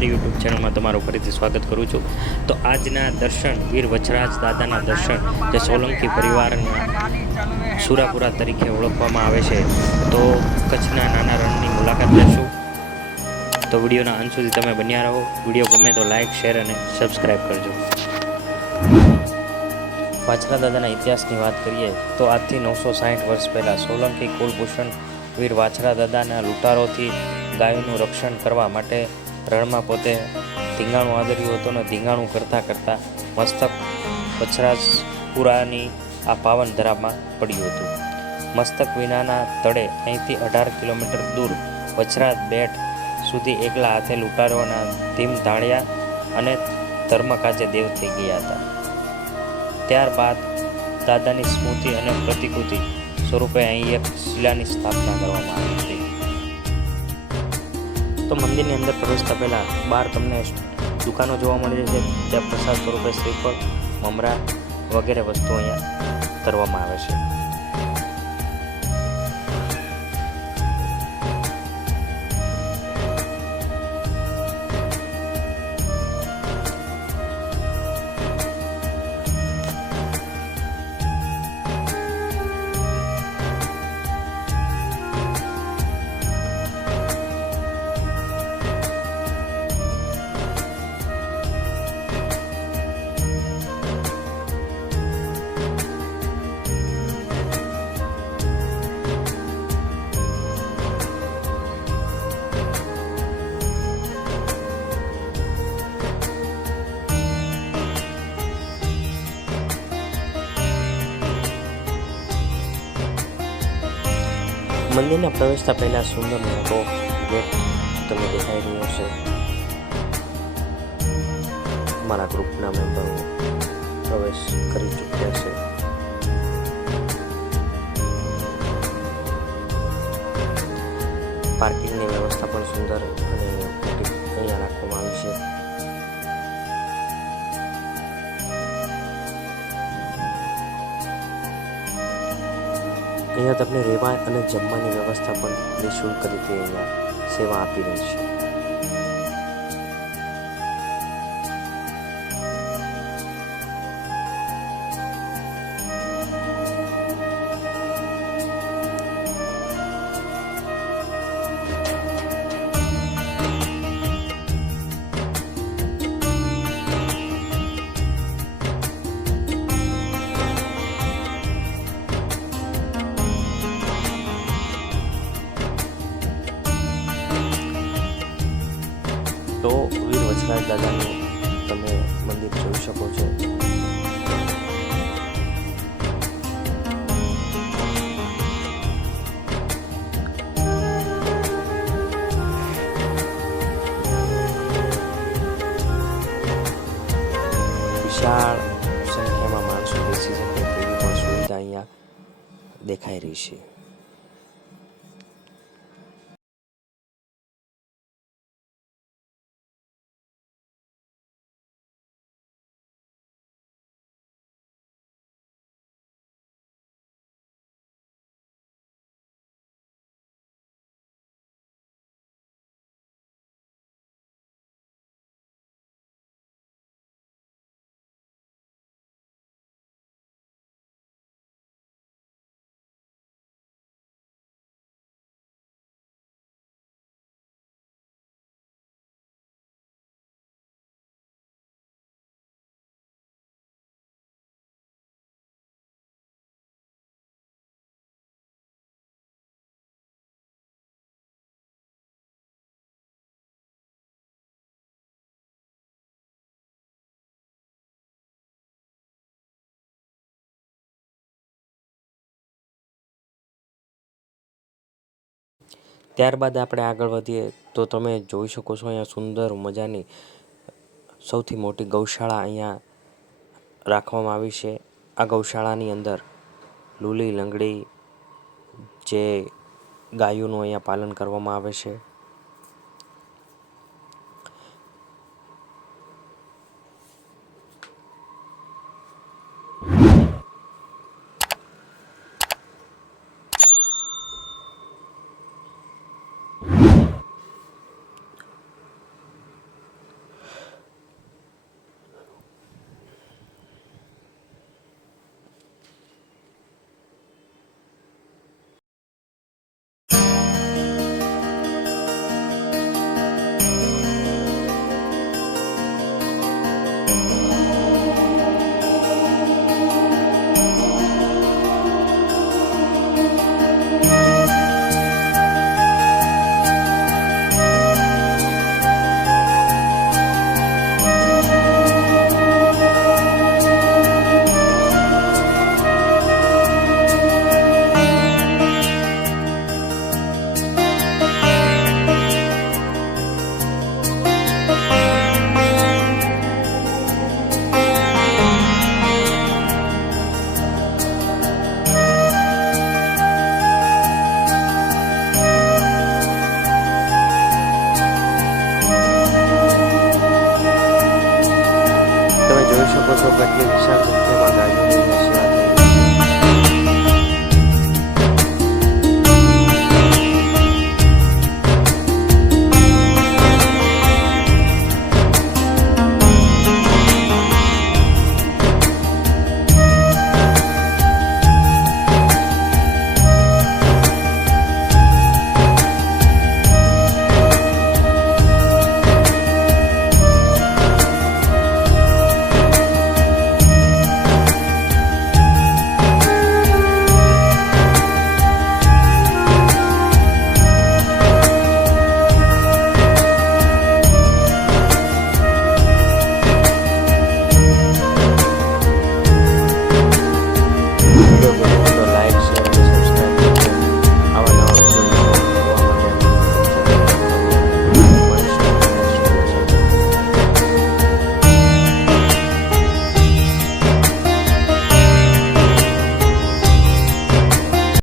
મારી યુટ્યુબ ચેનલમાં તમારું ફરીથી સ્વાગત કરું છું. તો આજના દર્શન, વીર વચરાજ દાદાના દર્શન જે સોલંકી પરિવારના સુરાપુરા તરીકે ઓળખવામાં આવે છે, તો કચ્છના નાના રણની મુલાકાત લેશું. તો વિડીયોના અંત સુધી તમે બન્યા રહો. વીડિયો ગમે તો લાઇક શેર અને સબસ્ક્રાઈબ કરજો. વાછરા દાદાના ઇતિહાસની વાત કરીએ, તો આજથી નવસો સાહીઠ વર્ષ પહેલાં સોલંકી કુલભૂષણ વીર વાછરા દાદાના લૂંટારોથી ગાયોનું રક્ષણ કરવા માટે રણમાં પોતે ધીંગાણું આદર્યું હતું અને ધીંગાણું કરતાં કરતાં મસ્તક વછરાજપુરાની આ પાવન ધરામાં પડ્યું હતું. મસ્તક વિનાના તળે અહીંથી અઢાર કિલોમીટર દૂર વછરાજ બેટ સુધી એકલા હાથે લૂંટારોના ધીમ ધાળ્યા અને ધર્મકાજે દેવ થઈ ગયા હતા. ત્યારબાદ દાદાની સ્મૃતિ અને પ્રતિકૃતિ સ્વરૂપે અહીં એક શિલાની સ્થાપના કરવામાં આવી. તો મંદિરની અંદર પ્રવેશતા પહેલાં બહાર તમને દુકાનો જોવા મળી છે ત્યાં પ્રસાદ સ્વરૂપે શ્રીફળ, મમરા વગેરે વસ્તુઓ અહીંયા કરવામાં આવે છે. મંદિરના પ્રવેશતા પહેલા સુંદર મોટો ગેટ તમને દેખાઈ રહ્યો છે મારા ગ્રુપના મેમ્બરો પ્રવેશ કરી ચૂક્યા છે પાર્કિંગની વ્યવસ્થા પણ સુંદર અને અહીંયા રાખવામાં આવી છે અહીંયા તમને રહેવા અને જમવાની વ્યવસ્થા પણ નિઃશુલ્ક રીતે અહીંયા સેવા આપી રહી છે. દાદાનું તમે મંદિર જોઈ શકો છો. વિશાળ સંખ્યામાં માણસો બેસી શકે તેવી પણ સુવિધા અહીંયા દેખાઈ રહી છે. ત્યારબાદ આપણે આગળ વધીએ, તો તમે જોઈ શકો છો અહીંયા સુંદર મજાની સૌથી મોટી ગૌશાળા અહીંયા રાખવામાં આવી છે. આ ગૌશાળાની અંદર લૂલી લંગડી જે ગાયોનું અહીંયા પાલન કરવામાં આવે છે. সকল প্রকারকে স্বাগত জানাই।